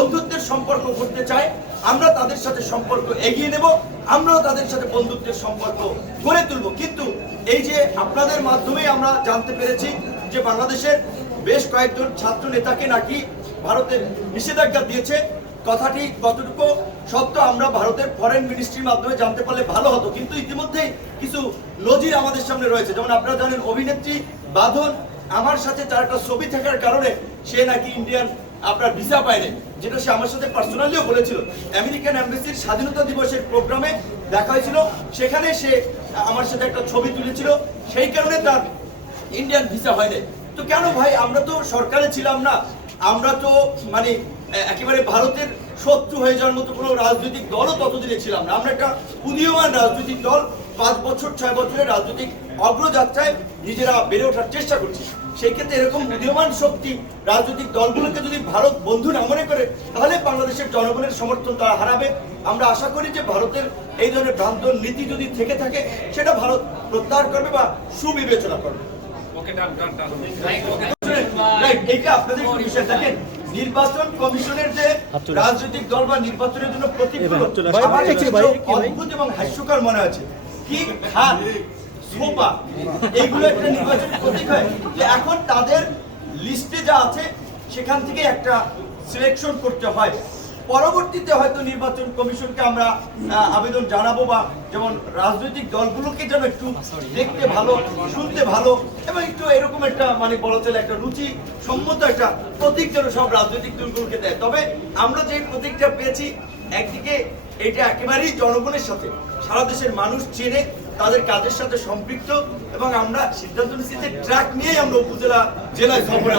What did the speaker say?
বন্ধুত্বের সম্পর্ক করতে চায়, আমরা তাদের সাথে সম্পর্ক এগিয়ে নেব, আমরাও তাদের সাথে বন্ধুত্বের সম্পর্ক গড়ে তুলব। কিন্তু এই যে আপনাদের মাধ্যমেই আমরা জানতে পেরেছি যে বাংলাদেশের বেশ কয়েকজন ছাত্র নেতাকে নাকি ভারতের নিষেধাজ্ঞা দিয়েছে, কথাটি কতটুকু সত্য আমরা ভারতের ফরেন মিনিস্ট্রির মাধ্যমে জানতে পারলে ভালো হতো। কিন্তু ইতিমধ্যেই কিছু নজির আমাদের সামনে রয়েছে। যেমন আপনারা জানেন অভিনেত্রী বাঁধন আমার সাথে তার একটা ছবি থাকার কারণে সে নাকি ইন্ডিয়ান আপনার ভিসা পায়নি, যেটা সে আমার সাথে পার্সোনালিও বলেছিল। আমেরিকান এমবাসির স্বাধীনতা দিবসের প্রোগ্রামে দেখা হয়েছিল, সেখানে সে আমার সাথে একটা ছবি তুলেছিল, সেই কারণে তার ইন্ডিয়ান ভিসা হয়নি। তো কেন ভাই, আমরা তো সরকারে ছিলাম না, আমরা তো মানে একেবারে ভারতের শত্রু হয়ে যাওয়ার মতো কোনো রাজনৈতিক দলও ততদিনে ছিলাম না। আমরা একটা উদীয়মান রাজনৈতিক দল, 5 বছর 6 বছরের রাজনৈতিক অগ্রযাত্রায় নিজেরা বেড়ে ওঠার চেষ্টা করছি। সেই ক্ষেত্রে এরকম উদীয়মান শক্তি রাজনৈতিক দলগুলোকে যদি ভারত বন্ধু না মনে করে, তাহলে বাংলাদেশের জনগণের সমর্থন তারা হারাবে। আমরা আশা করি যে ভারতের এই ধরনের ভ্রান্ত নীতি যদি থেকে থাকে, সেটা ভারত প্রত্যাহার করবে বা সুবিবেচনা করবে। এইটা আপনাদের বিষয় দেখেন, নির্বাচন কমিশনের যে রাজনৈতিক দল বা নির্বাচনের জন্য প্রতীকগুলো আমার কাছে অদ্ভুত এবং হাস্যকর মনে আছে। কি খাত সোপা, এইগুলো একটা নির্বাচনের প্রতীক হয় যে এখন তাদের লিস্টে যা আছে সেখান থেকে একটা সিলেকশন করতে হয়। পরবর্তীতে হয়তো নির্বাচন কমিশনকে আমরা আবেদন জানাবো, বা যেমন রাজনৈতিক দলগুলোকে যেন একটু দেখতে ভালো, শুনতে ভালো এবং একটু এরকম একটা মানে বলা চলে একটা রুচি সম্মত একটা প্রতীক যেন সব রাজনৈতিক দলগুলোকে দেয়। তবে আমরা যে প্রতীকটা পেয়েছি, একদিকে এটা একেবারেই জনগণের সাথে, সারা দেশের মানুষ চেনে, তাদের কাজের সাথে সম্পৃক্ত, এবং আমরা সিদ্ধান্ত নিচ্ছি যে ট্রাক নিয়েই আমরা উপজেলা জেলায় সফর